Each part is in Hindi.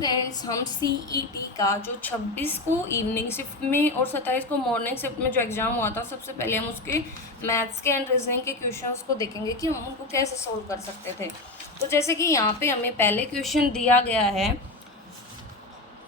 फ्रेंड्स, हम सीईटी का जो 26 को इवनिंग शिफ्ट में और 27 को मॉर्निंग शिफ्ट में जो एग्ज़ाम हुआ था, सबसे पहले हम उसके मैथ्स के एंड रीजनिंग के क्वेश्चंस को देखेंगे कि हम उनको कैसे सोल्व कर सकते थे। तो जैसे कि यहाँ पे हमें पहले क्वेश्चन दिया गया है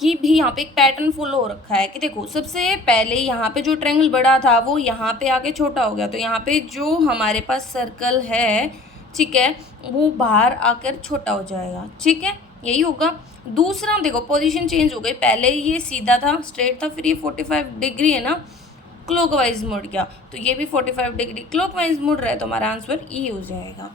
कि भी यहाँ पे एक पैटर्न फॉलो हो रखा है कि देखो, सबसे पहले यहाँ पे जो ट्रायंगल बड़ा था वो यहाँ पे आके छोटा हो गया, तो यहाँ पे जो हमारे पास सर्कल है, ठीक है, वो बाहर आकर छोटा हो जाएगा। ठीक है, यही होगा। दूसरा देखो, पोजीशन चेंज हो गई, पहले ये सीधा था, स्ट्रेट था, फिर ये 45 डिग्री है ना, क्लॉकवाइज मुड़ गया, तो ये भी 45 डिग्री क्लॉकवाइज मुड़ रहा है, तो हमारा आंसर ई हो जाएगा।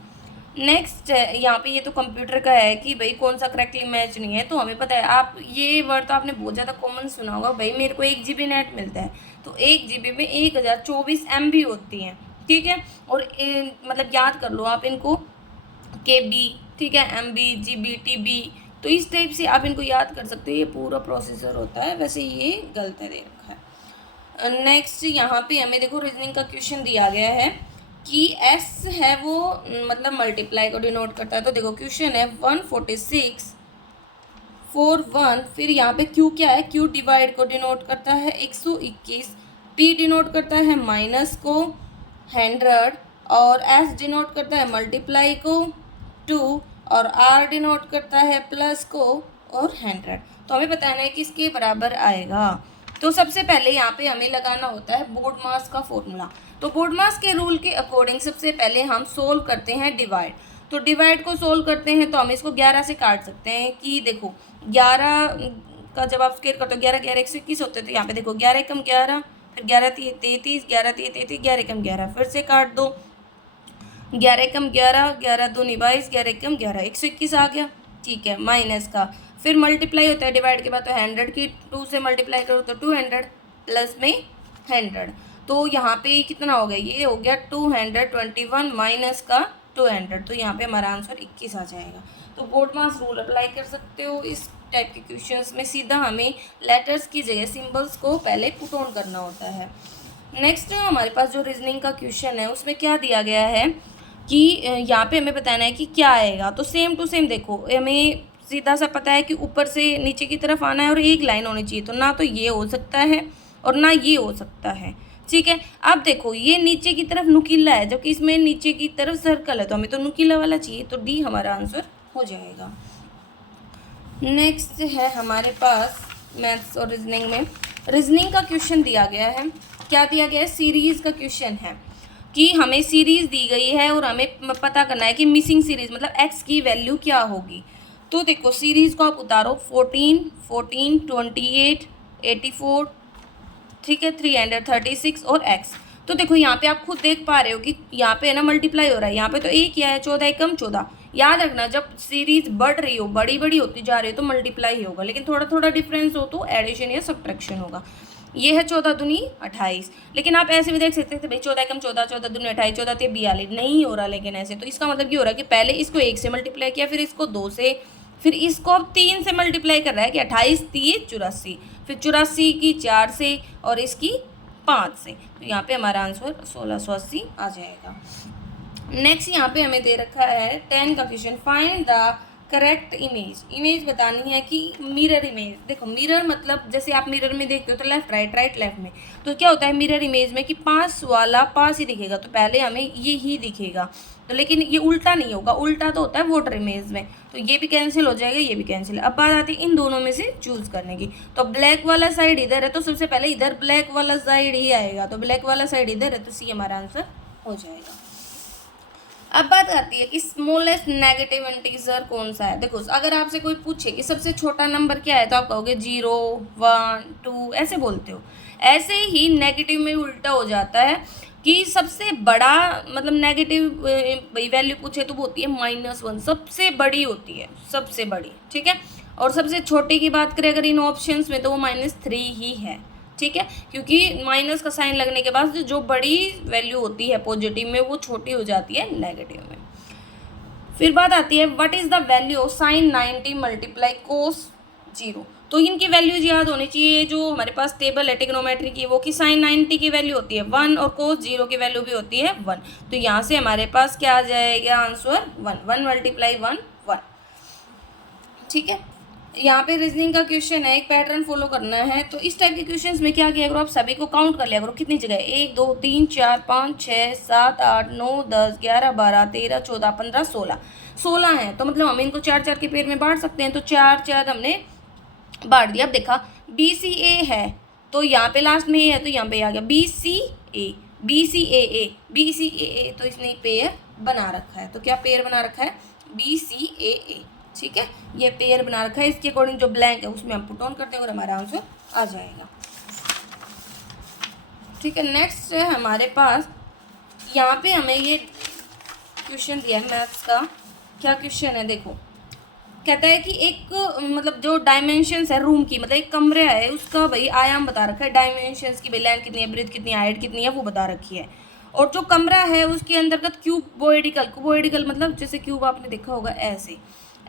नेक्स्ट यहाँ पे ये तो कंप्यूटर का है कि भाई कौन सा करेक्टली मैच नहीं है, तो हमें पता है, आप ये वर्ड तो आपने बहुत ज़्यादा कॉमन सुना होगा, भाई मेरे को 1 GB नेट मिलता है, तो 1 GB में 1024 MB होती हैं। ठीक है, और मतलब याद कर लो आप इनको, KB, ठीक है, MB, GB, TB, तो इस टाइप से आप इनको याद कर सकते हो, ये पूरा प्रोसेसर होता है। वैसे ये गलत है, दे रखा है। नेक्स्ट यहाँ पे हमें देखो रीजनिंग का क्वेश्चन दिया गया है कि S है वो मतलब मल्टीप्लाई को डिनोट करता है, तो देखो क्वेश्चन है 146 4 1, फिर यहाँ पे Q क्या है, Q डिवाइड को डिनोट करता है 121, P डिनोट करता है माइनस को 100, और S डिनोट करता है मल्टीप्लाई को 2, और R डिनोट करता है प्लस को और 100। तो हमें बताना है कि इसके बराबर आएगा। तो सबसे पहले यहाँ पे हमें लगाना होता है बोर्ड मास का फॉर्मूला। तो बोर्ड मास के रूल के अकॉर्डिंग सबसे पहले हम सोल्व करते हैं डिवाइड। तो डिवाइड को सोल्व करते हैं तो हम इसको 11 से काट सकते हैं कि देखो 11 का जब आप स्क्वायर करते हो 11 11 121 होते हैं, तो यहाँ पे देखो 11 एकम 11, फिर 11 33, 11 33, 11 एकम 11, फिर से काट दो, 11 एकम 11, 11 दूनी 22, 11 एकम 11, 121 आ गया। ठीक है, माइनस का फिर मल्टीप्लाई होता है डिवाइड के बाद, तो 100 की 2 से मल्टीप्लाई करो तो 200 प्लस में 100, तो यहाँ पे कितना हो गया, ये हो गया 221 माइनस का 200, तो यहाँ पे हमारा आंसर 21 आ जाएगा। तो बोर्ड मास रूल अप्लाई कर सकते हो इस टाइप के क्वेश्चंस में। सीधा हमें लेटर्स की जगह सिंबल्स को पहले पुट ऑन करना होता है। नेक्स्ट हमारे पास जो रीजनिंग का क्वेश्चन है उसमें क्या दिया गया है कि यहाँ पे हमें बताना है कि क्या आएगा। तो सेम टू सेम देखो, हमें सीधा सा पता है कि ऊपर से नीचे की तरफ आना है और एक लाइन होनी चाहिए, तो ना तो ये हो सकता है और ना ये हो सकता है। ठीक है, अब देखो ये नीचे की तरफ नुकीला है, जबकि इसमें नीचे की तरफ सर्कल है, तो हमें तो नुकीला वाला चाहिए, तो डी हमारा आंसर हो जाएगा। नेक्स्ट है हमारे पास मैथ्स और रीजनिंग में, रीजनिंग का क्वेश्चन दिया गया है। क्या दिया गया है, सीरीज़ का क्वेश्चन है कि हमें सीरीज़ दी गई है और हमें पता करना है कि मिसिंग सीरीज़ मतलब एक्स की वैल्यू क्या होगी। तो देखो सीरीज़ को आप उतारो, 14 14 28 84, ठीक है, 336 और एक्स। तो देखो यहाँ पे आप खुद देख पा रहे हो कि यहाँ पे है ना मल्टीप्लाई हो रहा है, यहाँ पे तो एक ही है, 14 एकम 14। याद रखना जब सीरीज बढ़ रही हो, बड़ी बड़ी होती जा रही हो, तो मल्टीप्लाई ही होगा, लेकिन थोड़ा थोड़ा डिफरेंस हो तो एडिशन या सब्ट्रैक्शन होगा। ये है 14 दूनी 28, लेकिन आप ऐसे भी देख सकते थे भाई 14 एकम 14, 14 दूनी 28, 14 ते 42 नहीं हो रहा, लेकिन ऐसे तो इसका मतलब ये हो रहा है कि पहले इसको 1 से मल्टीप्लाई किया, फिर इसको 2 से, फिर इसको अब 3 से मल्टीप्लाई कर रहा है कि 28 3 84, फिर 84 की 4 से और इसकी 5 से, तो यहाँ पे हमारा आंसर 1680 आ जाएगा। नेक्स्ट यहाँ पे हमें दे रखा है 10 का question, find the correct image. Image बतानी है कि मिरर इमेज। देखो मिरर मतलब जैसे आप मिरर में देखते हो तो लेफ्ट राइट राइट लेफ्ट में, तो क्या होता है मिरर इमेज में कि पास वाला पास ही दिखेगा, तो पहले हमें ये ही दिखेगा, तो लेकिन ये उल्टा नहीं होगा, उल्टा तो होता है वाटर इमेज में, तो ये भी कैंसिल हो जाएगा, ये भी कैंसिल। अब बात आती है इन दोनों में से चूज करने की, तो ब्लैक वाला साइड इधर है, तो सबसे पहले इधर ब्लैक वाला साइड ही आएगा, तो ब्लैक वाला साइड इधर है, तो सी हमारा आंसर हो जाएगा। अब बात आती है कि स्मॉलेस्ट नेगेटिव इंटीजर कौन सा है। देखो अगर आपसे कोई पूछे कि सबसे छोटा नंबर क्या है, तो आप कहोगे 0 1 2 ऐसे बोलते हो। ऐसे ही नेगेटिव में उल्टा हो जाता है कि सबसे बड़ा मतलब नेगेटिव वैल्यू पूछे तो वो होती है -1, सबसे बड़ी होती है, सबसे बड़ी, ठीक है। और सबसे छोटे की बात करें अगर इन ऑप्शंस में, तो वो -3 ही है, ठीक है, क्योंकि माइनस का साइन लगने के बाद जो बड़ी वैल्यू होती है पॉजिटिव में वो छोटी हो जाती है नेगेटिव में। फिर बात आती है what is the value of sine 90 multiply कोस 0। तो इनकी वैल्यूज याद होनी चाहिए, जो हमारे पास टेबल है ट्रिग्नोमेट्री की, वो कि साइन 90 की वैल्यू होती है 1 और कोस 0 की वैल्यू भी होती है 1, तो यहाँ से हमारे पास क्या आ जाएगा आंसर 1 1 मल्टीप्लाई 1 1, ठीक है। यहाँ पे रीजनिंग का क्वेश्चन है, एक पैटर्न फॉलो करना है। तो इस टाइप के क्वेश्चंस में क्या किया करो, आप सभी को काउंट कर लिया करो कितनी जगह, 1 2 3 4 5 6 7 8 9 10 11 12 13 14 15 16 है। तो मतलब हम इनको 4 4 के पेयर में बांट सकते हैं। तो 4 4 हमने बांट दिया। अब देखा BCA है तो यहाँ पे लास्ट में ए है तो यहाँ पे आ गया BCA BCAA BCAA, तो इसने पेयर बना रखा है। तो क्या पेयर बना रखा है, BCAA। ठीक है, ये पेयर बना रखा है। इसके अकॉर्डिंग जो ब्लैंक है उसमें हम पुट ऑन करते हैं और हमारा आंसर आ जाएगा। ठीक है, नेक्स्ट है हमारे पास, यहाँ पे हमें ये क्वेश्चन दिया है मैथ्स का। क्या क्वेश्चन है देखो, कहता है कि एक मतलब जो डायमेंशंस है रूम की, मतलब एक कमरा है उसका भाई आयाम बता रखा है, डायमेंशंस की भाई लेंथ कितनी है, ब्रेथ कितनी है, हाइट कितनी है वो बता रखी है। और जो कमरा है उसके अंतर्गत क्यूबोइडिकल मतलब जैसे क्यूब आपने देखा होगा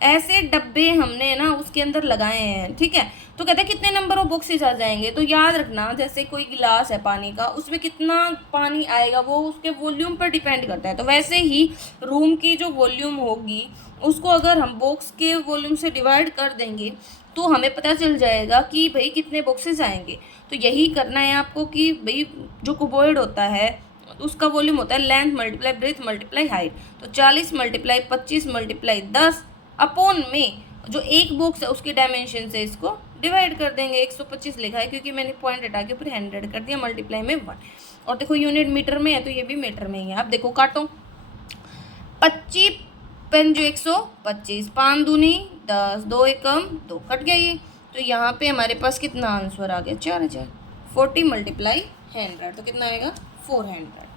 ऐसे डब्बे हमने ना उसके अंदर लगाए हैं। ठीक है, तो कहते हैं कितने नंबर ऑफ बॉक्सेज आ जाएंगे। तो याद रखना, जैसे कोई गिलास है पानी का, उसमें कितना पानी आएगा वो उसके वॉल्यूम पर डिपेंड करता है। तो वैसे ही रूम की जो वॉल्यूम होगी उसको अगर हम बॉक्स के वॉल्यूम से डिवाइड कर देंगे तो हमें पता चल जाएगा कि भाई कितने बॉक्सेस आएंगे। तो यही करना है आपको कि भाई जो क्यूबॉइड होता है उसका वॉल्यूम होता है length multiply breath multiply height. तो 40 मल्टीप्लाई 25 मल्टीप्लाई 10 अपॉन में जो एक बॉक्स है उसकी डायमेंशन से इसको डिवाइड कर देंगे। 125 लिखा है क्योंकि मैंने पॉइंट हटा के ऊपर 100 कर दिया, मल्टीप्लाई में 1। और देखो यूनिट मीटर में है तो ये भी मीटर में ही है। अब देखो काटो, 25 पंजो 125, 5 दूनी 10, 2 एकम 2, कट गया ये। तो यहाँ पे हमारे पास कितना आंसर आ गया, 4000। 40 मल्टीप्लाई 100 तो कितना आएगा, 400।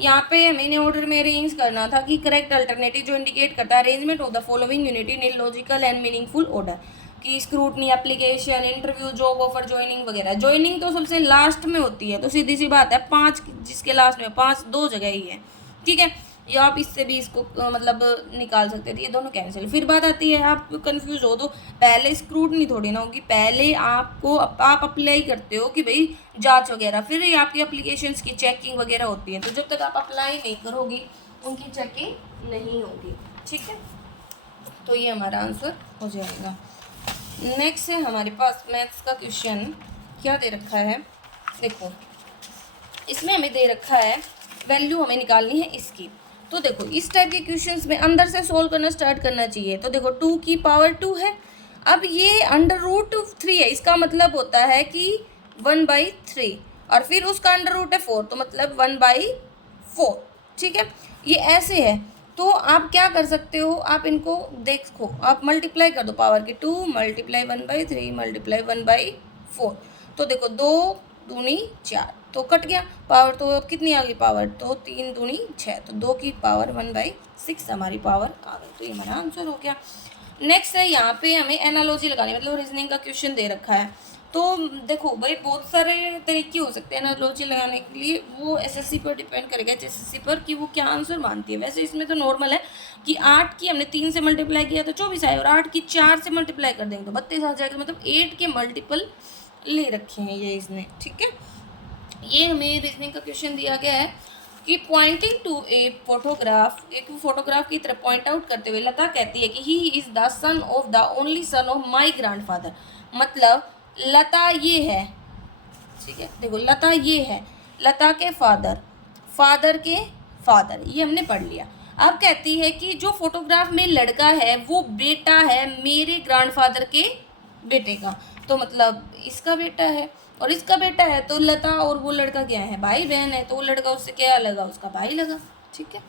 यहाँ पे हमें ऑर्डर में अरेंज करना था कि करेक्ट अल्टरनेटिव जो इंडिकेट करता है arrangement of the following unit in logical and meaningful order, कि scrutiny, application, interview, job offer, joining वगैरह। ज्वाइनिंग तो सबसे लास्ट में होती है, तो सीधी सी बात है 5 जिसके लास्ट में 5 2 जगह ही है। ठीक है, या आप इससे भी इसको मतलब निकाल सकते थे, ये दोनों कैंसिल। फिर बात आती है आप कंफ्यूज हो तो पहले स्क्रूटनी थोड़ी ना होगी, पहले आपको आप अप्लाई करते हो कि भाई जांच वगैरह, फिर ये आपकी एप्लीकेशंस की चेकिंग वगैरह होती है। तो जब तक आप अप्लाई नहीं करोगी उनकी चेकिंग नहीं होगी। ठीक है, तो ये हमारा आंसर हो जाएगा। नेक्स्ट है हमारे पास मैथ्स का क्वेश्चन। क्या दे रखा है देखो, इसमें हमें दे रखा है वैल्यू हमें निकालनी है इसकी। तो देखो इस टाइप के क्वेश्चंस में अंदर से सोल्व करना स्टार्ट करना चाहिए। तो देखो 2 की पावर 2 है, अब ये √3 है, इसका मतलब होता है कि 1/3, और फिर उसका अंडर रूट है 4 तो मतलब 1/4। ठीक है, ये ऐसे है। तो आप क्या कर सकते हो, आप इनको देखो, आप मल्टीप्लाई कर दो पावर की, 2 मल्टीप्लाई 1/3 मल्टीप्लाई 1/4। तो देखो 2 दूनी 4 तो कट गया पावर। तो अब कितनी आ गई पावर, तो 3 दूनी 6, तो 2 की पावर 1/6 हमारी पावर आ गई। तो ये हमारा आंसर हो गया। नेक्स्ट है यहाँ पे हमें एनालॉजी लगानी, मतलब रीजनिंग का क्वेश्चन दे रखा है। तो देखो भाई बहुत सारे तरीके हो सकते हैं एनालॉजी लगाने के लिए, वो एसएससी पर डिपेंड करेगा, एसएससी पर कि वो क्या आंसर मानती है। वैसे इसमें तो नॉर्मल है कि 8 की हमने 3 से मल्टीप्लाई किया तो 24 आए, और 8 की 4 से मल्टीप्लाई कर देंगे तो 32 आ जाएगा। मतलब 8 के मल्टीपल ले रखे हैं ये इसने। ठीक है, ये हमें रीजनिंग का क्वेश्चन दिया गया है कि पॉइंटिंग टू ए फोटोग्राफ, एक फोटोग्राफ की तरफ पॉइंट आउट करते हुए लता कहती है कि he is the son of the only son of my grandfather. मतलब लता ये है, ठीक है, देखो लता ये है, लता के फादर के फादर, ये हमने पढ़ लिया। अब कहती है कि जो फोटोग्राफ में लड़का है वो बेटा है मेरे ग्रैंडफादर के बेटे का। तो मतलब इसका बेटा है और इसका बेटा है, तो लता और वो लड़का क्या है, भाई बहन है, तो वो लड़का उससे क्या लगा, उसका भाई लगा। ठीक है,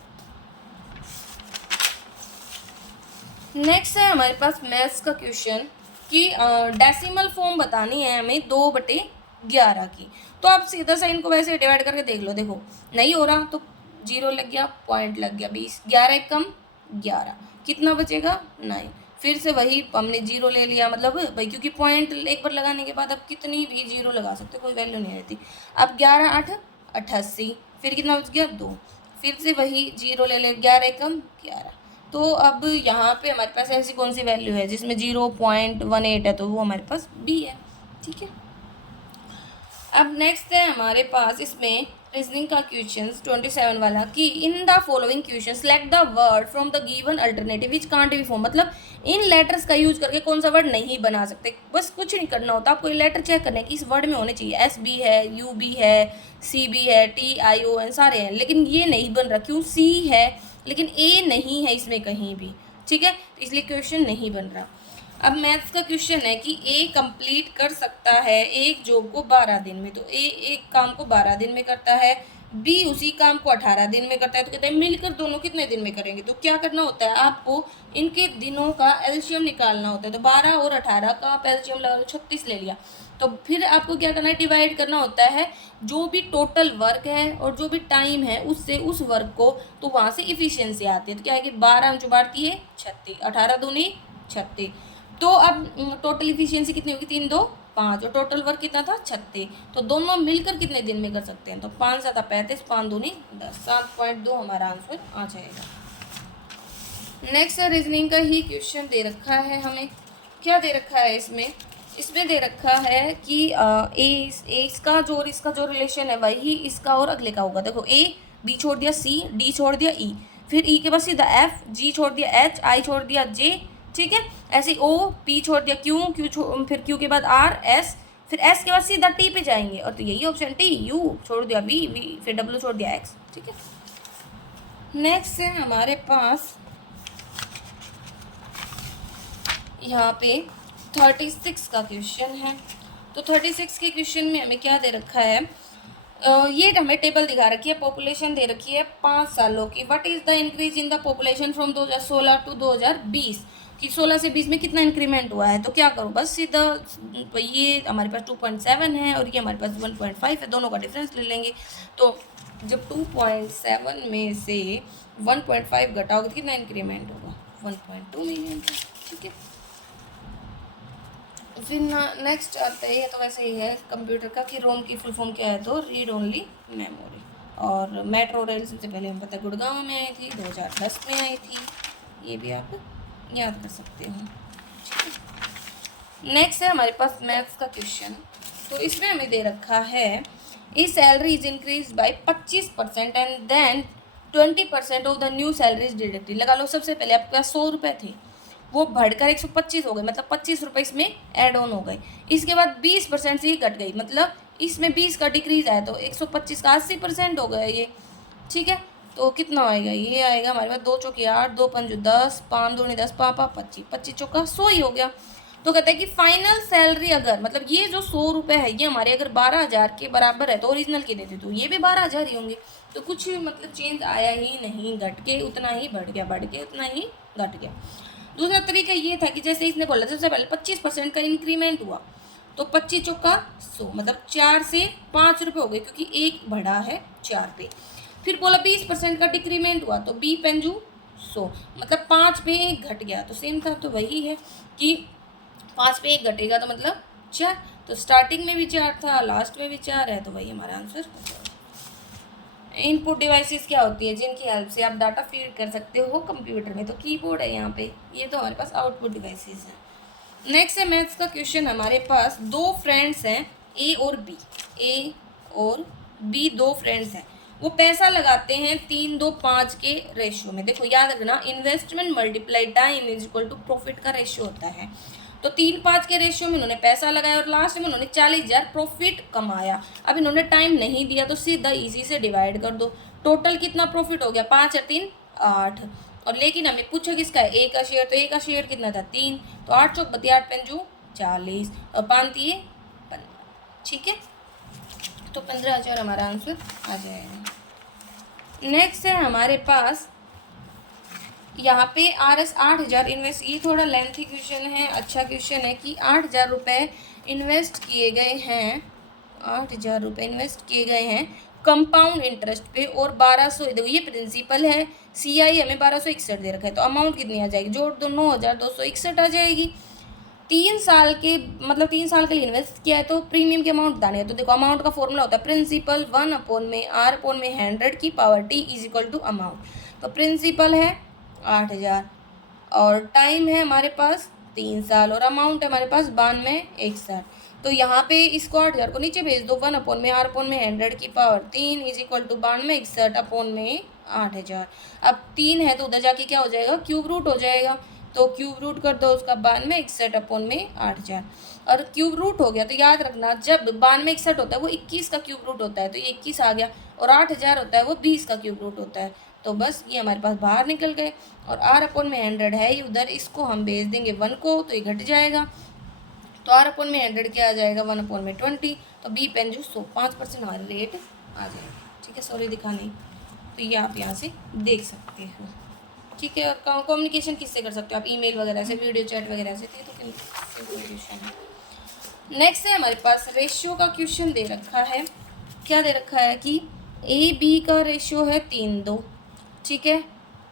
नेक्स्ट है हमारे पास मैथ्स का क्वेश्चन कि डेसिमल फॉर्म बतानी है हमें 2/11 की। तो आप सीधा सा इनको वैसे डिवाइड करके देख लो। देखो नहीं हो रहा तो 0 लग गया, पॉइंट लग गया 20, 11 कम 11, कितना बचेगा 9। फिर से वही हमने 0 ले लिया, मतलब भाई क्योंकि पॉइंट एक बार लगाने के बाद अब कितनी भी 0 लगा सकते, कोई वैल्यू नहीं रहती। अब 11 8 88, फिर कितना बच गया 2, फिर से वही 0 ले लें, 11 कम 11। तो अब यहाँ पे हमारे पास ऐसी कौन सी वैल्यू है जिसमें 0.18 है, तो वो हमारे पास बी है। ठीक है, अब नेक्स्ट है हमारे पास इसमें रीजनिंग का क्वेश्चन 27 वाला कि in the following question select the word from the given alternative which can't be form, मतलब इन लेटर्स का यूज करके कौन सा वर्ड नहीं बना सकते। बस कुछ नहीं करना होता, आपको ये लेटर चेक करना है कि इस वर्ड में होने चाहिए। एस बी है, यू बी है, सी बी है, टी आई ओ एन सारे हैं, लेकिन ये नहीं बन रहा। क्यों? सी है लेकिन ए नहीं है इसमें कहीं भी, ठीक है, तो इसलिए क्वेश्चन नहीं बन रहा। अब मैथ्स का क्वेश्चन है कि ए कंप्लीट कर सकता है एक जॉब को 12 दिन में, तो ए एक काम को 12 दिन में करता है, बी उसी काम को 18 दिन में करता है, तो कहते हैं मिलकर दोनों कितने दिन में करेंगे। तो क्या करना होता है, आपको इनके दिनों का एलसीएम निकालना होता है। तो 12 और 18 का आप एलसीएम लगा लो, 36 ले लिया। तो फिर आपको क्या करना है, डिवाइड करना होता है जो भी टोटल वर्क है और जो भी टाइम है उससे उस वर्क को, तो वहाँ से इफिशियंसी आती है। तो क्या है कि 12 जो बाढ़ती है 36, 18 दूनी 36। तो अब टोटल इफिशियंसी कितनी होगी, 3 2 5, और टोटल वर्क कितना था 36। तो दोनों मिलकर कितने दिन में कर सकते हैं, तो 5 7 35, 5 दूनी 10, 7.2 हमारा आंसर आ जाएगा। नेक्स्ट रीजनिंग का ही क्वेश्चन दे रखा है हमें। क्या दे रखा है इसमें, इसमें दे रखा है कि इसका जो रिलेशन है वही इसका और अगले का होगा। देखो ए बी छोड़ दिया, सी डी छोड़ दिया, ई, फिर ई के बाद सीधा एफ, जी छोड़ दिया एच, आई छोड़ दिया जे, ठीक है, ऐसे ओ, पी छोड़ दिया क्यू, फिर क्यू के बाद आर, एस, फिर एस के बाद सीधा टी पे जाएंगे, और तो यही ऑप्शन टी, यू छोड़ दिया वी, फिर डब्ल्यू छोड़ दिया एक्स, ठीक है। नेक्स्ट है हमारे पास यहाँ पे 36 का क्वेश्चन है। तो 36 के क्वेश्चन में हमें क्या दे रखा है, ये हमें टेबल दिखा रखी है, पॉपुलेशन दे रखी है 5 सालों की। What is the increase in the population from 2016 to 2020, कि 16 से 20 में कितना इंक्रीमेंट हुआ है। तो क्या करूँ, बस सीधा ये हमारे पास 2.7 है और ये हमारे पास 1.5 है, दोनों का डिफरेंस ले लेंगे। तो जब 2.7 में से 1.5 घटाओगे तो कितना इंक्रीमेंट होगा, 1.2 मिलियन, ठीक है। फिर नेक्स्ट आता है, तो वैसे ही है कंप्यूटर का कि रोम की फुल फॉर्म क्या है, तो रीड ओनली मेमोरी। और मेट्रो रेल सबसे पहले हमें पता है गुड़गांव में आई थी, 2010 में आई थी, ये भी आप याद कर सकते हो। नेक्स्ट है हमारे पास मैथ्स का क्वेश्चन। तो इसमें हमें दे रखा है ई salary is increase by 25% and then 20% of the new salary is deducted. लगा लो सबसे पहले आपके पास 100 रुपये थे, वो बढ़कर 125 हो गए, मतलब 25 रुपये इसमें ऐड ऑन हो गए। इसके बाद 20% से ही घट गई, मतलब इसमें 20 का डिक्रीज आया, तो 125 का 80% हो गया ये, ठीक है। तो कितना आएगा, ये आएगा हमारे पास 2 चौकी 8, 2 पंजू 10, 5 दूनी 10, 5 5 25, 25 चौका 100 ही हो गया। तो कहते हैं कि फाइनल सैलरी अगर, मतलब ये जो 100 रुपये है ये हमारे अगर 12,000 के बराबर है, तो ओरिजिनल के देते तो ये भी 12,000 ही होंगे। तो कुछ मतलब चेंज आया ही नहीं, घट के उतना ही बढ़ गया, बढ़ के उतना ही घट गया। दूसरा तरीका ये था कि जैसे इसने बोला सबसे पहले 25% का इंक्रीमेंट हुआ, तो 25 चौका 100, मतलब 4 से 5 रुपये हो गए, क्योंकि एक बढ़ा है 4 पे। फिर बोला 20% का डिक्रीमेंट हुआ, तो बी पेंजू 100, मतलब 5 पे 1 घट गया, तो सेम था। तो वही है कि 5 पे 1 घटेगा तो मतलब 4, तो स्टार्टिंग में भी 4 था, लास्ट में भी 4 है, तो वही हमारा आंसर हो जाएगा। इनपुट डिवाइसेस क्या होती है, जिनकी हेल्प से आप डाटा फीड कर सकते हो कंप्यूटर में, तो कीबोर्ड है यहाँ पे, ये तो हमारे पास आउटपुट डिवाइसेस हैं। नेक्स्ट है मैथ्स का क्वेश्चन, हमारे पास 2 फ्रेंड्स हैं ए और बी, ए और बी 2 फ्रेंड्स हैं, वो पैसा लगाते हैं 3 2 5 के रेशियो में। देखो याद रखना, investment multiply time is equal to profit का रेशियो होता है। तो 3 5 के रेशियो में उन्होंने पैसा लगाया और लास्ट में उन्होंने 40,000 प्रॉफिट कमाया। अब इन्होंने टाइम नहीं दिया, तो सीधा इजी से डिवाइड कर दो। टोटल कितना प्रॉफिट हो गया, 5 और 3 8, और लेकिन हमें पूछा किसका है, ए का शेयर, तो ए का शेयर कितना था 3, तो 8 चौक 8 पंजू 40 और 5 3 15, ठीक है। तो 15,000 हमारा आंसर आ जाएगा। नेक्स्ट है हमारे पास यहाँ पे RS 8,000 इन्वेस्ट, ये थोड़ा लेंथी क्वेश्चन है, अच्छा क्वेश्चन है कि 8,000 रुपये इन्वेस्ट किए गए हैं, 8,000 रुपये इन्वेस्ट किए गए हैं कंपाउंड इंटरेस्ट पे, और 1200, देखो ये प्रिंसिपल है, CI हमें 1261 दे रखा है, तो अमाउंट कितनी आ जाएगी, जोड़ दो 9,261 आ जाएगी। 3 साल के, मतलब 3 साल के लिए इन्वेस्ट किया है, तो प्रीमियम की अमाउंट बतानी है। तो देखो अमाउंट का फॉर्मूला होता है प्रिंसिपल 1/R/100 की पावर T is equal to amount. तो प्रिंसिपल है 8,000 और टाइम है हमारे पास 3 साल, और अमाउंट है हमारे पास 92,061। तो यहाँ पे इसको 8,000 को नीचे भेज दो, 1/r/100 की पावर 3 इज इक्वल टू 92,061/8,000। अब 3 है तो उधर जाके क्या हो जाएगा, क्यूब रूट हो जाएगा। तो क्यूब रूट कर दो उसका 92,061/8,000, और क्यूब रूट हो गया। तो याद रखना जब 92,061 होता है वो 21 का क्यूब रूट होता है, तो ये 21 आ गया, और 8,000 होता है वो 20 का क्यूब रूट होता है। तो बस ये हमारे पास बाहर निकल गए, और r/100 है ये उधर, इसको हम भेज देंगे 1 को, तो ये घट जाएगा। तो r/100 क्या आ जाएगा, 1/20। तो बी पेन जो 5% हमारे रेट आ जाएगा। ठीक है, सॉरी दिखा नहीं, तो ये आप यहाँ से देख सकते हो। ठीक है, और कम्युनिकेशन किससे कर सकते हो आप, ईमेल वगैरह से, वीडियो चैट वगैरह से। तो क्वेश्चन है। नेक्स्ट है हमारे पास रेशियो का क्वेश्चन दे रखा है। क्या दे रखा है कि AB का रेशियो है 3:2, ठीक है,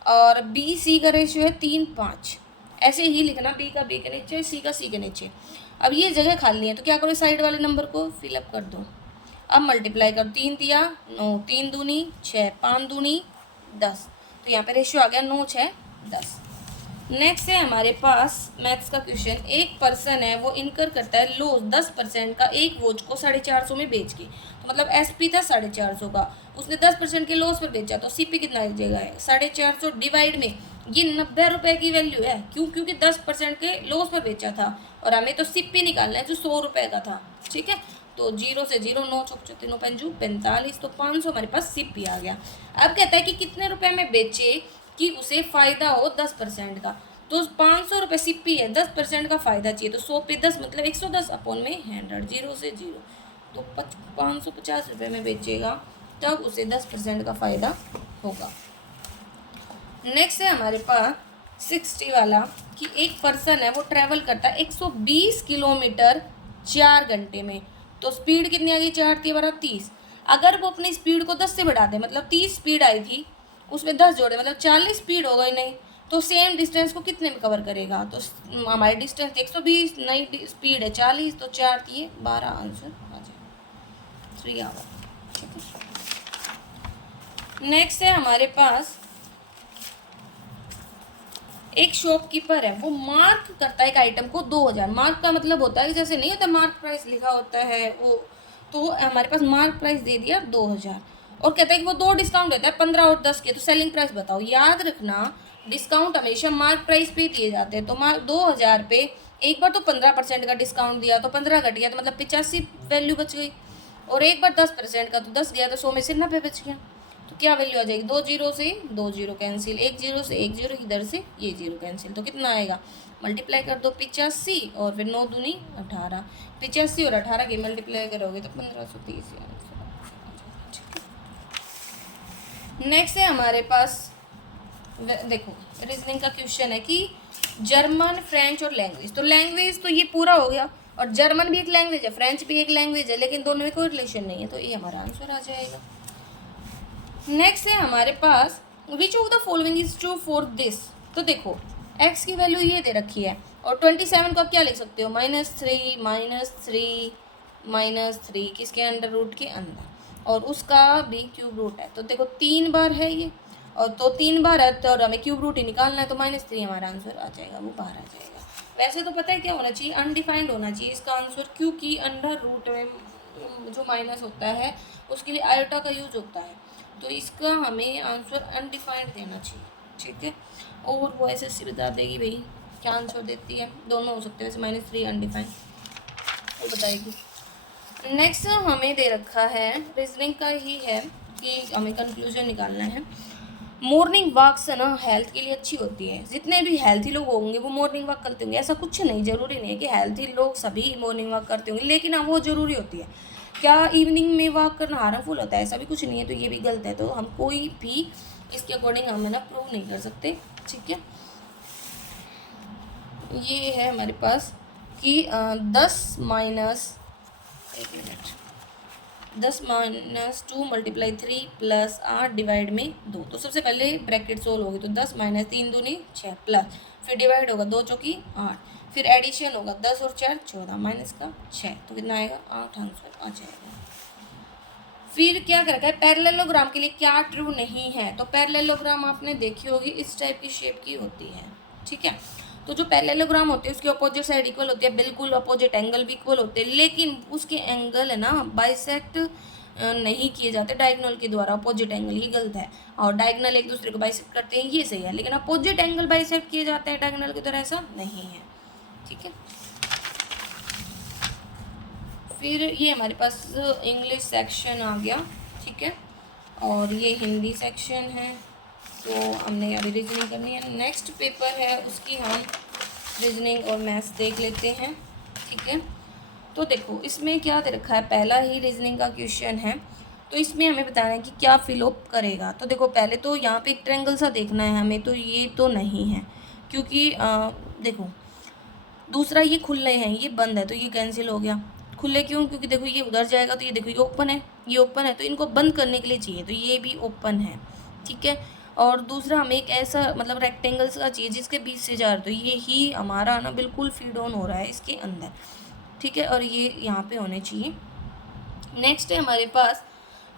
और BC का रेशियो है 3:5। ऐसे ही लिखना, B का B के नीचे, C का C के नीचे। अब ये जगह खाली है तो क्या करो, साइड वाले नंबर को फिलअप कर दो। अब मल्टीप्लाई करो, 3 दिया 9, 3 दूनी 6, 5 दूनी 10। तो यहाँ पे रेशियो आ गया 9, 6, 10। नेक्स्ट है हमारे पास मैथ्स का क्वेश्चन। एक पर्सन है वो इनकर करता है लॉस 10% का एक वॉच को 450 में बेच के। तो मतलब SP था 450 का, उसने 10% के लॉस पर बेचा, तो CP कितना लीजिएगा है 450 डिवाइड में ये 90 रुपये की वैल्यू है। क्यों, क्योंकि 10% के लॉस पर बेचा था, और हमें तो CP निकालना है जो 100 रुपये का था। ठीक है, तो 0 से 0, 9 चौक 3 पंजू 45, तो 500 हमारे पास CP आ गया। अब कहता है कि कितने रुपए में बेचे कि उसे फ़ायदा हो 10% का। तो 500 रुपये CP है, 10% का फ़ायदा चाहिए, तो 100 पे 10 मतलब 110/100, 0 से 0। तो 550 रुपये में बेचेगा तब उसे 10% का फ़ायदा होगा। नेक्स्ट है हमारे पास 60 वाला कि एक पर्सन है वो ट्रैवल करता है 120 किलोमीटर 4 घंटे में। तो स्पीड कितनी आ गई, 4 × 30। अगर वो अपनी स्पीड को 10 से बढ़ा दे, मतलब 30 स्पीड आई थी उसमें 10 जोड़े, मतलब 40 स्पीड हो गई नहीं, तो सेम डिस्टेंस को कितने में कवर करेगा। तो हमारी डिस्टेंस 120, नई स्पीड है 40, तो 4 × 12 आंसर आ जाएगा 3 आवर। नेक्स्ट है हमारे पास एक शॉपकीपर है वो मार्क करता है एक आइटम को 2000। मार्क का मतलब होता है कि जैसे नहीं होता मार्क प्राइस लिखा होता है वो, तो हमारे पास मार्क प्राइस दे दिया 2000, और कहता है कि वो 2 डिस्काउंट होता है 15 और 10 के, तो सेलिंग प्राइस बताओ। याद रखना डिस्काउंट हमेशा मार्क प्राइस पे दिए जाते हैं। तो मार्क 2000 पे एक बार तो 15% का डिस्काउंट दिया, तो 15 घट गया, तो मतलब 85 वैल्यू बच गई, और एक बार 10% का तो 10 गया, तो 100 में से 90 बच गया। तो क्या वैल्यू आ जाएगी, 2 0 से 2 0 कैंसिल, 1 0 से 1 0, इधर से ये 0 कैंसिल। तो कितना आएगा, मल्टीप्लाई कर दो 85 और फिर 9 दूनी 18, 85 और 18 की मल्टीप्लाई करोगे तो 1530। नेक्स्ट है हमारे पास, देखो रीजनिंग का क्वेश्चन है कि जर्मन, फ्रेंच और लैंग्वेज। तो लैंग्वेज तो ये पूरा हो गया, और जर्मन भी एक लैंग्वेज है, फ्रेंच भी एक लैंग्वेज है, लेकिन दोनों में कोई रिलेशन नहीं है, तो ये हमारा आंसर आ जाएगा। नेक्स्ट है हमारे पास which of the following is true for this. तो देखो x की वैल्यू ये दे रखी है, और 27 को आप क्या लिख सकते हो, -3 किसके अंडर रूट के अंदर, और उसका भी क्यूब रूट है। तो देखो 3 बार है ये, और तो 3 बार है, तो हमें क्यूब रूट ही निकालना है, तो -3 हमारा आंसर आ जाएगा, वो बाहर आ जाएगा। वैसे तो पता है क्या होना चाहिए, अनडिफाइंड होना चाहिए इसका आंसर, क्योंकि अंडर रूट में जो माइनस होता है उसके लिए आयोटा का यूज होता है, तो इसका हमें आंसर अनडिफाइंड देना चाहिए। ठीक है, और वो SSC बता देगी भाई क्या आंसर देती है, दोनों हो सकते हैं वैसे, -3 अनडिफाइंड वो बताएगी। नेक्स्ट हमें दे रखा है रीजनिंग का ही है कि हमें कंक्लूजन निकालना है। मॉर्निंग वॉक से ना हेल्थ के लिए अच्छी होती है, जितने भी हेल्थी लोग होंगे वो मॉर्निंग वॉक करते होंगे। ऐसा कुछ नहीं, ज़रूरी नहीं है कि हेल्थी लोग सभी मॉर्निंग वॉक करते होंगे, लेकिन हाँ वो ज़रूरी होती है। क्या इवनिंग में वॉक करना हार्मफुल होता है, ऐसा भी कुछ नहीं है, तो ये भी गलत है। तो हम कोई भी इसके अकॉर्डिंग हम ना प्रूव नहीं कर सकते। ठीक है, ये है हमारे पास कि 10 - 2 × 3 + 8 डिवाइड में 2। तो सबसे पहले ब्रैकेट सोल्व होगी, तो 10 - 3 दूनी 6 प्लस, फिर डिवाइड होगा 2 चौकी 8, फिर एडिशन होगा 10 और 4 14, माइनस का 6, तो कितना आएगा 8 आंसर आ जाएगा। फिर क्या कर रखा है, पैरेललोग्राम के लिए क्या ट्रू नहीं है। तो पैरेललोग्राम आपने देखी होगी, इस टाइप की शेप की होती है। ठीक है, तो जो पैरेललोग्राम होते हैं उसकी अपोजिट साइड इक्वल होती है, बिल्कुल अपोजिट एंगल भी इक्वल होते हैं, लेकिन उसके एंगल है ना बाइसेक्ट नहीं किए जाते डायगोनल के द्वारा। अपोजिट एंगल ये गलत है, और डायगोनल एक दूसरे को बाइसेक्ट करते हैं ये सही है, लेकिन अपोजिट एंगल बाइसेक्ट किए जाते हैं डायगोनल की द्वारा, ऐसा नहीं है। ठीक है, फिर ये हमारे पास इंग्लिश सेक्शन आ गया। ठीक है, और ये हिंदी सेक्शन है, तो हमने अभी रीजनिंग करनी है। नेक्स्ट पेपर है उसकी हम रीजनिंग और मैथ्स देख लेते हैं। ठीक है, तो देखो इसमें क्या दे रखा है, पहला ही रीजनिंग का क्वेश्चन है, तो इसमें हमें बताना है कि क्या फिलअप करेगा। तो देखो पहले तो यहाँ पे एक ट्रायंगल सा देखना है हमें, तो ये तो नहीं है क्योंकि देखो दूसरा ये खुले हैं, ये बंद है, तो ये कैंसिल हो गया। खुले क्यों, क्योंकि देखो ये उधर जाएगा, तो ये देखो ये ओपन है, ये ओपन है, तो इनको बंद करने के लिए चाहिए, तो ये भी ओपन है। ठीक है, और दूसरा हमें एक ऐसा मतलब रेक्टेंगल का चाहिए जिसके बीच से जा रहा, तो ये ही हमारा ना बिल्कुल फीड ऑन हो रहा है इसके अंदर। ठीक है, और ये यहाँ पे होने चाहिए। नेक्स्ट है हमारे पास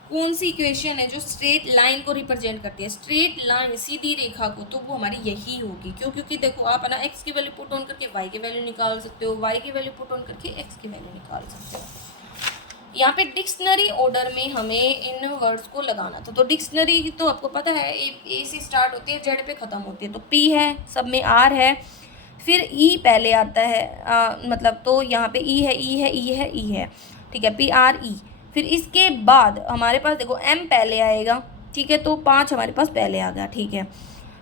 कौन सी इक्वेशन है जो स्ट्रेट लाइन को रिप्रेजेंट करती है, स्ट्रेट लाइन सीधी रेखा को, तो वो हमारी यही होगी। क्यों, क्योंकि देखो आप है ना एक्स की वैल्यू पुट ऑन करके वाई की वैल्यू निकाल सकते हो, वाई की वैल्यू पुट ऑन करके एक्स की वैल्यू निकाल सकते हो। यहाँ पे डिक्शनरी ऑर्डर में हमें इन वर्ड्स को लगाना था, तो डिक्शनरी तो आपको पता है ए से स्टार्ट होती है, जेड पे ख़त्म होती है, तो पी है, सब में आर है, फिर ई पहले आता है, मतलब तो यहाँ पे ई है, ई है, ई है, ई है। ठीक है, पी आर ई, फिर इसके बाद हमारे पास देखो एम पहले आएगा। ठीक है, तो 5 हमारे पास पहले आ गया। ठीक है,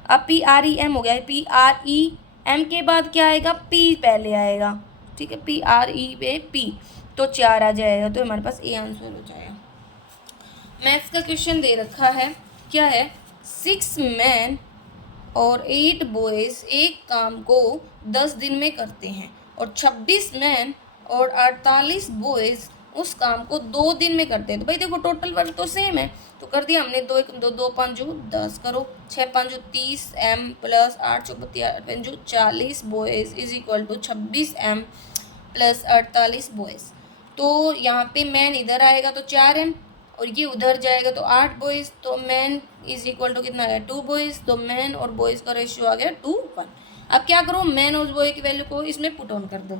अब पी आर ई एम हो गया, पी आर ई एम के बाद क्या आएगा, पी पहले आएगा। ठीक है, पी आर ई पे पी, तो 4 आ जाएगा, तो हमारे पास ए आंसर हो जाएगा। मैथ्स का क्वेश्चन दे रखा है, क्या है, 6 मैन और 8 बॉयज़ एक काम को 10 दिन में करते हैं, और 26 मैन और 48 बॉयज़ उस काम को 2 दिन में करते हैं। तो भाई देखो टोटल वर्क तो सेम है, तो कर दिया हमने, 2 1 2 2 5 10 करो, 6 5 30 M plus 8 4 8 5 40 boys is equal to 26 M plus 48 boys. तो यहाँ पे मैन इधर आएगा तो 4 एम, और ये उधर जाएगा तो 8 बॉयज़, तो मैन इज इक्वल टू कितना आ गया, 2 बॉयज़, तो मैन और बॉयज़ का रेशियो आ गया 2 1। अब क्या करो, मैन और बॉय की वैल्यू को इसमें पुट ऑन कर दो,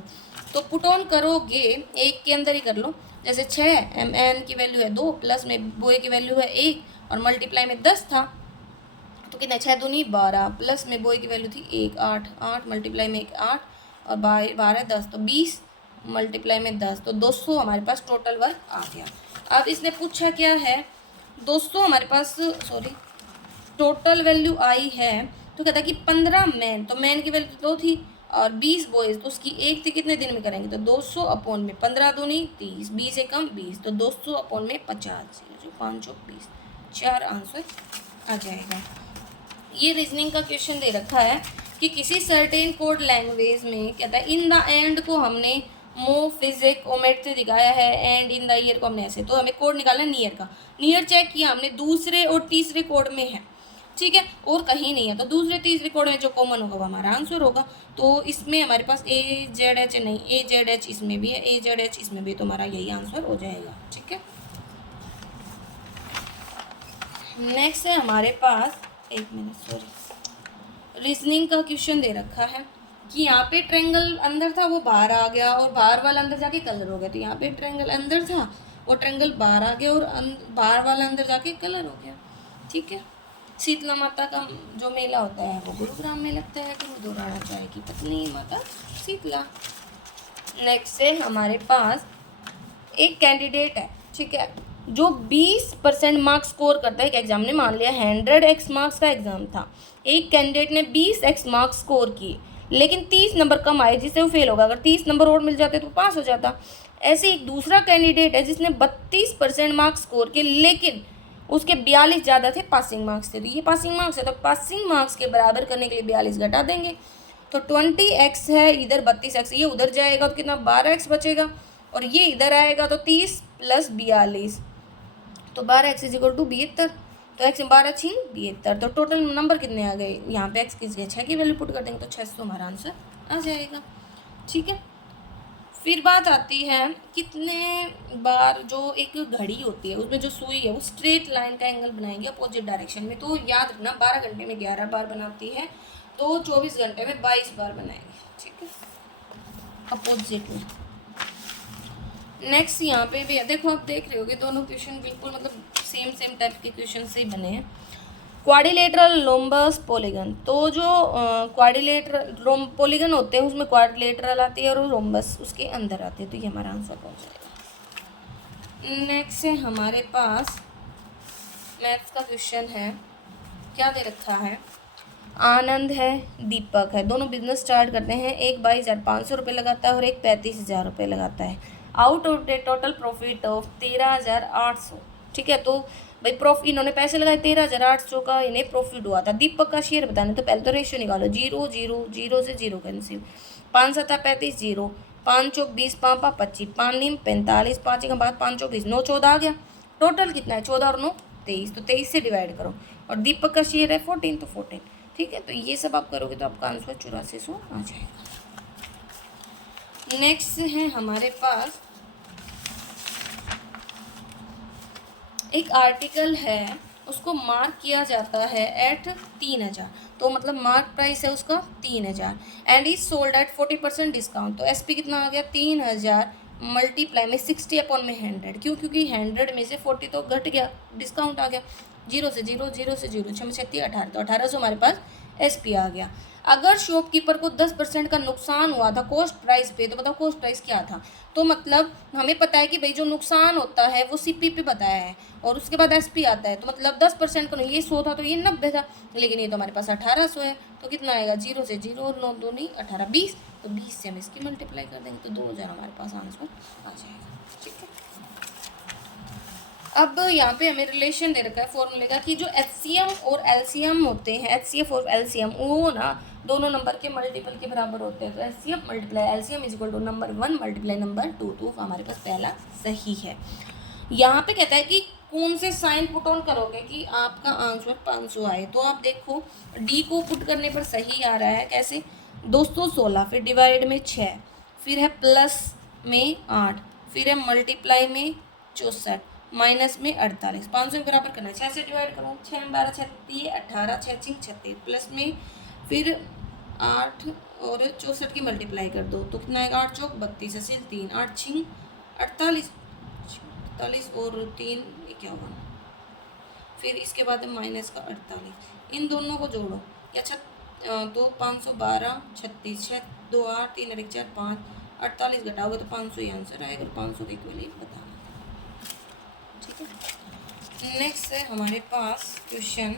तो पुट ऑन करोगे एक के अंदर ही कर लो, जैसे 6 एम एन की वैल्यू है 2, प्लस में बॉय की वैल्यू है 1, और मल्टीप्लाई में 10 था, तो कितना 6 दूनी 12, प्लस में बॉय की वैल्यू थी 1 8 8, मल्टीप्लाई में 1 8, और 12 10, तो 20 मल्टीप्लाई में 10, तो 200 हमारे पास टोटल वर्क आ गया। अब इसने पूछा क्या है, 200 हमारे पास टोटल वैल्यू आई है, तो कहता है कि 15 मैन, तो मैन की वैल्यू 2 थी, और 20 बॉयज़, तो उसकी एक थी, कितने दिन में करेंगे, तो 200 अपॉन में 15 दूनी 30, 20 से कम 20, तो 200 अपॉन में 50, 5 20, 4 आंसर आ जाएगा। ये रीजनिंग का क्वेश्चन दे रखा है कि किसी सर्टेन कोड लैंग्वेज में कहता है इन द एंड को हमने मो फिजिक ओमेट से दिखाया है, एंड इन द ईयर को हमने ऐसे, तो हमें कोड निकालना है नियर का। नियर चेक किया हमने, दूसरे और तीसरे कोड में है। ठीक है, और कहीं नहीं है, तो दूसरे तीसरे कोड में जो कॉमन होगा वो हमारा आंसर होगा। तो इसमें हमारे पास ए जेड एच नहीं, ए जेड एच इसमें भी है, ए जेड एच इसमें भी, तो हमारा यही आंसर हो जाएगा। ठीक है, नेक्स्ट है हमारे पास, एक मिनट सॉरी, रीजनिंग का क्वेश्चन दे रखा है कि यहाँ पे ट्रायंगल अंदर था वो बाहर आ गया, और बाहर वाला अंदर जाके कलर हो गया, तो यहाँ पे ट्रायंगल अंदर था वो ट्रायंगल बाहर आ गया, और बाहर वाला अंदर जाके कलर हो गया। ठीक है, शीतला माता का जो मेला होता है वो गुरुग्राम में लगता है, कि वो दोराड़ा चाय की पत्नी माता शीतला। नेक्स्ट है हमारे पास एक कैंडिडेट है, ठीक है, जो 20% मार्क्स स्कोर करता है एक एग्जाम ने, मान लिया 100x मार्क्स का एग्जाम था, एक कैंडिडेट ने 20x मार्क्स स्कोर किए, लेकिन 30 नंबर कम आए जिससे वो फेल होगा। अगर 30 नंबर और मिल जाते तो पास हो जाता। ऐसे एक दूसरा कैंडिडेट है जिसने 32% मार्क्स स्कोर किए, लेकिन उसके 42 ज़्यादा थे, पासिंग मार्क्स थे, तो ये पासिंग मार्क्स है, तो पासिंग मार्क्स के बराबर करने के लिए 42 घटा देंगे, तो 20x है, इधर 32x, ये उधर जाएगा तो कितना 12x बचेगा, और ये इधर आएगा तो 30 प्लस 42, तो 12x इज इक्वल टू 72, तो x में 12 छीन 72, तो टोटल नंबर कितने आ गए, यहाँ पे x की जगह 6 की वैल्यू पुट कर देंगे तो 600 हमारा आंसर आ जाएगा। ठीक है, फिर बात आती है कितने बार जो एक घड़ी होती है उसमें जो सुई है वो स्ट्रेट लाइन का एंगल बनाएंगे अपोजिट डायरेक्शन में, तो याद रखना 12 घंटे में 11 बार बनाती है, तो 24 घंटे में 22 बार बनाएंगे, ठीक है, अपोजिट में। नेक्स्ट यहाँ पे भी देखो, आप देख रहे हो कि दोनों क्वेश्चन बिल्कुल मतलब सेम टाइप के क्वेश्चन से ही बने हैं। क्वाड्रिलेटरल लोम्बस पॉलीगन, तो जो क्वाड्रिलेटरल पॉलीगन होते हैं उसमें क्वाड्रिलेटरल आती है और रोम्बस उसके अंदर आती है, तो ये हमारा आंसर हो जाएगा। नेक्स्ट है हमारे पास मैथ्स का क्वेश्चन है, क्या दे रखा है, आनंद है दीपक है, दोनों बिजनेस स्टार्ट करते हैं, एक 22,500 रुपये लगाता है और एक 35,000 रुपये लगाता है। Out of the total profit of 13,800, ठीक है, तो भाई प्रॉफिट इन्होंने पैसे लगाए 13,800 का इन्हें प्रॉफिट हुआ था। दीपक का शेयर बताने, तो पहले तो रेशियो निकालो, 0 0 0 से 0 कैंसिल, 5 7 35 0, 5 चौक 20, 5 5 25, 5 9 45, 5 का बाद 5 चौक 20, 9 14 आ गया। टोटल कितना है, 14 और 9 23, तो 23 से डिवाइड करो, और दीपक का शेयर है 14, तो 14, ठीक है, तो ये सब आप करोगे तो आपका आंसर 8400 आ जाएगा। नेक्स्ट है हमारे पास एक आर्टिकल है, उसको मार्क किया जाता है एट 3,000, तो मतलब मार्क प्राइस है उसका 3,000 and is sold at 40% discount, तो एसपी कितना आ गया 3,000 मल्टीप्लाई में 60 अपॉन में 100, क्यों, क्योंकि 100 में से 40 तो घट गया, डिस्काउंट आ गया, 0 से 0 0 से 0, 6 में 36 18, तो 1800 हमारे पास एसपी आ गया। अगर शॉपकीपर को 10% का नुकसान हुआ था कॉस्ट प्राइस पे, तो बताओ कॉस्ट प्राइस क्या था, तो मतलब हमें पता है कि भाई जो नुकसान होता है वो सीपी पे बताया है और उसके बाद एसपी आता है, तो मतलब 10% का, ये 100 था तो ये 90 था, लेकिन ये तो हमारे पास 1800 है, तो कितना आएगा 0 से 0, 9 2 नहीं 18 20, तो 20 से हम इसकी मल्टीप्लाई कर देंगे, तो 2000 हमारे पास आंसर आ जाएगा, ठीक है। अब यहाँ पे हमें रिलेशन दे रखा है फॉर्मूले का कि जो एचसीएम और एलसीएम होते हैं, एचसीएफ और एलसीएम, वो ना दोनों नंबर के मल्टीपल के बराबर होते हैं, तो HCF multiply LCM is equal to number 1 multiply number 2, तो हमारे पास पहला सही है। यहाँ पे कहता है कि कौन से साइन पुट ऑन करोगे कि आपका आंसर 500 आए, तो आप देखो डी को पुट करने पर सही आ रहा है, कैसे 216, फिर डिवाइड में 6, फिर है प्लस में 8, फिर है मल्टीप्लाई में 64, माइनस में 48, 500 के बराबर करना है, 6 से डिवाइड करो, 6 में 12 36 18, 6 6 36, प्लस में फिर 8 और 64 की मल्टीप्लाई कर दो, तो कितना आएगा 8 चौक 32, असील 3, 8 6 48 48 और 3 51, फिर इसके बाद माइनस का 48, इन दोनों को जोड़ो, या 2 512 36, 6 2 8 3 1 4 5, 48 घटाओगे तो 500 ही आंसर आएगा, 500 के इक्वली बताना, ठीक है। नेक्स्ट है हमारे पास क्वेश्चन,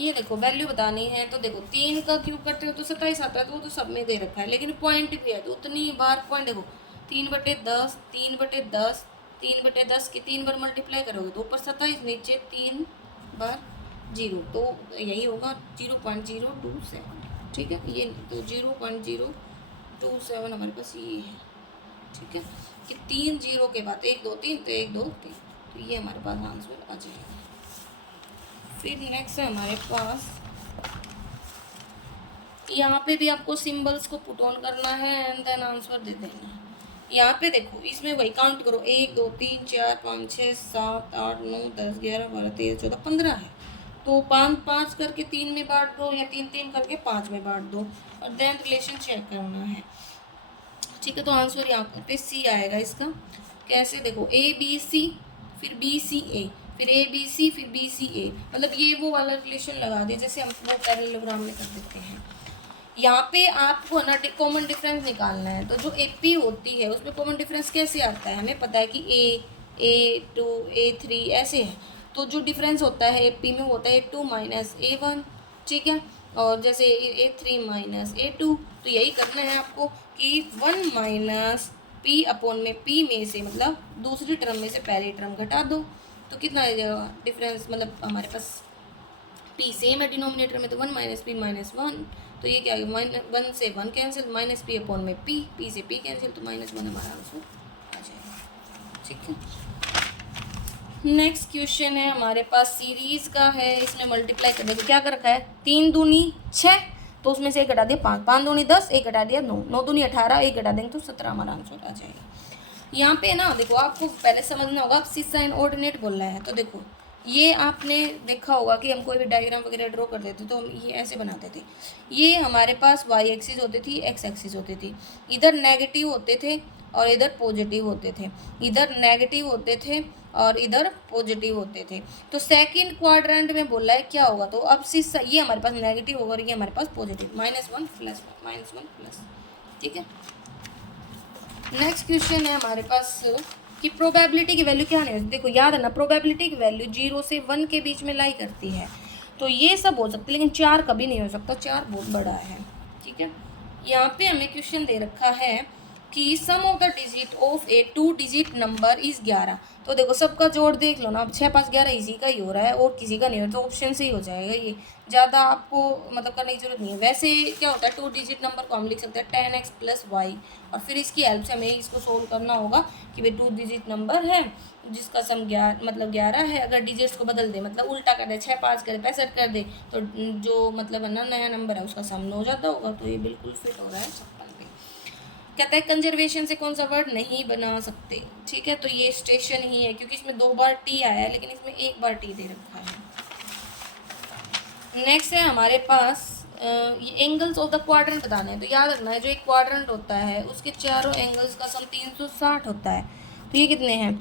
ये देखो वैल्यू बतानी है, तो देखो 3 का क्यूब करते हो तो 27 आता है, तो वो तो सब में दे रखा है, लेकिन पॉइंट भी है तो उतनी बार पॉइंट, देखो 3/10 3/10 3/10 की 3 बार मल्टीप्लाई करोगे तो ऊपर 27, नीचे 3 बार 0, तो यही होगा 0.027, ठीक है, ये तो 0.027 हमारे पास ये है, ठीक है, कि 3 0 के बाद 1 2 3, तो 1 2 3, तो ये हमारे पास आंसर आ जाएगा। फिर नेक्स्ट है हमारे पास, यहाँ पे भी आपको सिंबल्स को पुट ऑन करना है एंड देन आंसर दे देना है। यहाँ पे देखो इसमें वही काउंट करो, 1 2 3 4 5 6 7 8 9 10 11 12 13 14 15 है, तो 5 5 करके 3 में बांट दो या 3 3 करके 5 में बांट दो और देन रिलेशन चेक करना है, ठीक है, तो आंसर यहाँ पे सी आएगा इसका। कैसे, देखो ABC फिर BCA फिर ABC फिर BCA, मतलब ये वो वाला रिलेशन लगा दिया जैसे हम वो पैरेललोग्राम में कर देते हैं। यहाँ पे आपको ना कॉमन डिफरेंस निकालना है, तो जो AP होती है उसमें कॉमन डिफरेंस कैसे आता है, हमें पता है कि A2 A3 ऐसे है, तो जो डिफरेंस होता है AP में होता है A2 माइनस A1, ठीक है, और जैसे A3 माइनस A2, तो यही करना है आपको कि 1 माइनस P अपॉन में P में से मतलब दूसरी टर्म में से पहली टर्म घटा दो, तो कितना आ जाएगा डिफरेंस, मतलब हमारे पास P सेम है डिनोमिनेटर में, तो 1 माइनस P माइनस 1, तो ये क्या है 1 से 1 कैंसिल, माइनस P अपॉन में P से P कैंसिल, तो -1 हमारा आंसर आ जाएगा, ठीक है। नेक्स्ट क्वेश्चन है हमारे पास सीरीज का है, इसमें मल्टीप्लाई करने को क्या कर रखा है, 3 दूनी 6, तो उसमें से 1 घटा दिया 5, 5 दूनी 10, 1 घटा दिया 9, 9 दूनी 18, 1 घटा देंगे तो 17 हमारा आंसर आ जाएगा। यहाँ पे ना देखो आपको पहले समझना होगा, आप सी साइन ऑर्डिनेट बोल रहा है, तो देखो ये आपने देखा होगा कि हम कोई भी डायग्राम वगैरह ड्रॉ करते थे तो हम ये ऐसे बनाते थे। ये हमारे पास वाई एक्सिस होती थी, एक्स एक्सिस होती थी। इधर नेगेटिव होते थे और इधर पॉजिटिव होते थे, इधर नेगेटिव होते थे और इधर पॉजिटिव होते थे। तो सेकंड क्वाड्रेंट में बोला है क्या होगा, तो अब ये हमारे पास नेगेटिव होगा और ये हमारे पास पॉजिटिव, -1 प्लस -1 प्लस। ठीक है, नेक्स्ट क्वेश्चन है हमारे पास कि प्रोबेबिलिटी की वैल्यू क्या नहीं होती। देखो याद है ना, प्रोबेबिलिटी की वैल्यू 0 से 1 के बीच में लाई करती है। तो ये सब हो सकता है लेकिन 4 कभी नहीं हो सकता, 4 बहुत बड़ा है। ठीक है, यहाँ पे हमें क्वेश्चन दे रखा है कि sum of the digit of a 2 digit number is 11। तो देखो सबका जोड़ देख लो ना, अब 6 5 11 इसी का ही हो रहा है और किसी का नहीं हो रहा, तो ऑप्शन से ही हो जाएगा ये, ज़्यादा आपको मतलब करने की जरूरत नहीं है। वैसे क्या होता है, 2 डिजिट नंबर को हम लिख सकते हैं 10x + y, और फिर इसकी हेल्प से हमें इसको सोल्व करना होगा कि भाई 2 डिजिट नंबर है जिसका सम 11 है। अगर डिजिट्स को बदल दे, मतलब उल्टा कर दे, 6 5 कर दे, 65 कर दे, तो जो मतलब है ना नया नंबर है उसका सम 9 हो जाता होगा। तो ये बिल्कुल फिट हो रहा है 56 पे। कहता है कंजर्वेशन से कौन सा वर्ड नहीं बना सकते। ठीक है, तो ये स्टेशन ही है क्योंकि इसमें 2 बार टी आया है लेकिन इसमें 1 बार टी दे रखा है। नेक्स्ट है हमारे पास ये एंगल्स ऑफ द क्वाड्रेंट बताने हैं। तो याद रखना है, जो एक क्वाड्रेंट होता है उसके चारों एंगल्स का सम 360 होता है। तो ये कितने हैं,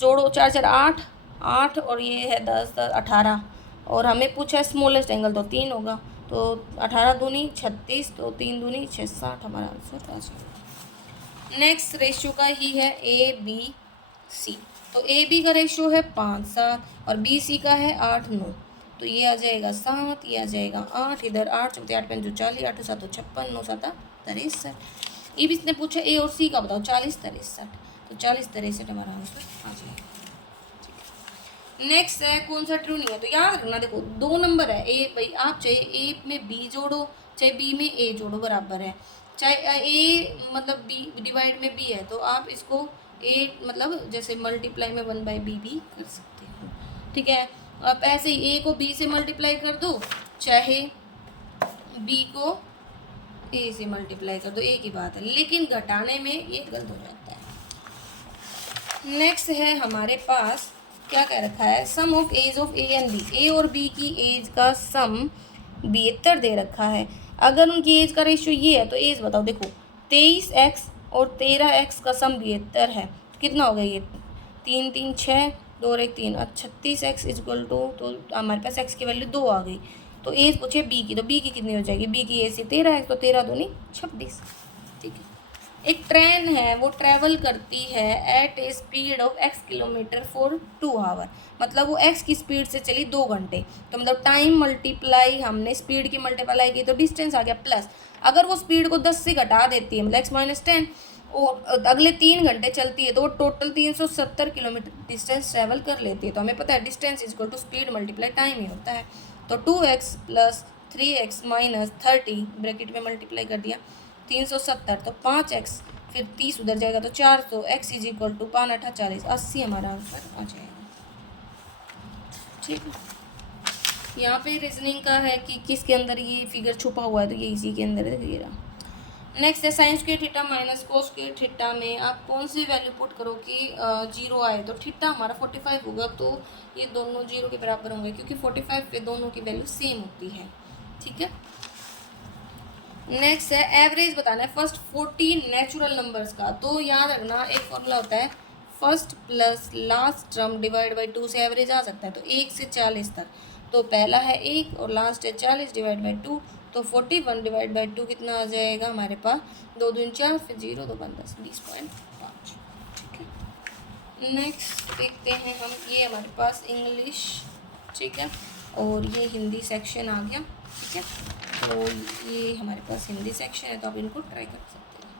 जोड़ो, 4 4 8 8 और ये है 10 10 18, और हमें पूछा है स्मॉलेस्ट एंगल तो 3 होगा। तो 18 दूनी 36, तो 3 दूनी 6 60, हमारा आंसर आ जाएगा। नेक्स्ट रेशियो का ही है ABC। तो AB का रेशियो है 5 7 और BC का है 8 9। तो ये आ जाएगा 7, ये आ जाएगा 8, इधर 8 चौथे 8 5 40, 8 7 56, 9 7 63। ये भी इसने पूछा A और C का बताओ, 40 63, तो 40 63 हमारा आंसर आ जाएगा। नेक्स्ट है कौन सा ट्रू नहीं है। तो याद रखना, देखो 2 नंबर है ए, भाई आप चाहे ए में बी जोड़ो चाहे बी में ए जोड़ो बराबर है, चाहे ए मतलब बी डिवाइड में बी है तो आप इसको ए मतलब जैसे मल्टीप्लाई में 1/b भी कर सकते हो। ठीक है, आप ऐसे ही ए को बी से मल्टीप्लाई कर दो, चाहे बी को ए से मल्टीप्लाई कर दो, एक ही बात है, लेकिन घटाने में ये गलत हो जाता है। नेक्स्ट है हमारे पास क्या कह रखा है, sum of age of A and B. A और बी की एज का सम 72 दे रखा है। अगर उनकी एज का रेशियो ये है तो एज बताओ। देखो 23x और 13x का सम 72 है, कितना हो गया ये 3 3 6 2 और 1 3, 36x इक्वल टू, तो हमारे पास x की वैल्यू 2 आ गई। तो एज पूछे बी की, तो बी की कितनी हो जाएगी, बी की एज से 13x, तो 13 दूनी 26। ठीक है, एक ट्रेन है वो ट्रैवल करती है at a speed of x kilometre for 2 hour, मतलब वो x की स्पीड से चली 2 घंटे। तो मतलब टाइम मल्टीप्लाई हमने स्पीड की मल्टीप्लाई की तो डिस्टेंस आ गया प्लस। अगर वो स्पीड को 10 से घटा देती है मतलब x - 10 और अगले 3 घंटे चलती है तो वो टोटल 370 किलोमीटर डिस्टेंस ट्रैवल कर लेती है। तो हमें पता है distance equal to speed multiply time ही होता है। तो 2x + 3x - 30 ब्रैकेट में मल्टीप्लाई कर दिया 370, तो 5x फिर 30 उधर जाएगा तो 400, x इक्वल टू 5 8 40, 80 हमारा आंसर आ जाएगा। ठीक है, यहाँ पे रीजनिंग का है कि किसके अंदर ये फिगर छुपा हुआ है, तो ये इसी के अंदर है, ये रहा। नेक्स्ट है sine square theta minus cos square theta में आप कौन सी वैल्यू पुट करो कि 0 आए। तो थीटा हमारा 45 होगा, तो ये दोनों 0 के बराबर होंगे क्योंकि 45 पे दोनों की वैल्यू सेम होती है। ठीक है, नेक्स्ट है एवरेज बताना है फर्स्ट 40 नेचुरल नंबर्स का। तो याद रखना एक फॉर्मूला होता है first plus last term divide by 2 से एवरेज आ सकता है। तो 1 से 40 तक, तो पहला है 1 और लास्ट है 40 डिवाइड बाई 2, तो 41 डिवाइड बाई 2 कितना आ जाएगा हमारे पास, 2 दूनी 4 फिर 0 2 5 10 20.5। ठीक है, नेक्स्ट देखते हैं हम, ये हमारे पास इंग्लिश, ठीक है, और ये हिंदी सेक्शन आ गया। ठीक है, तो ये हमारे पास हिंदी सेक्शन है तो आप इनको ट्राई कर सकते हैं।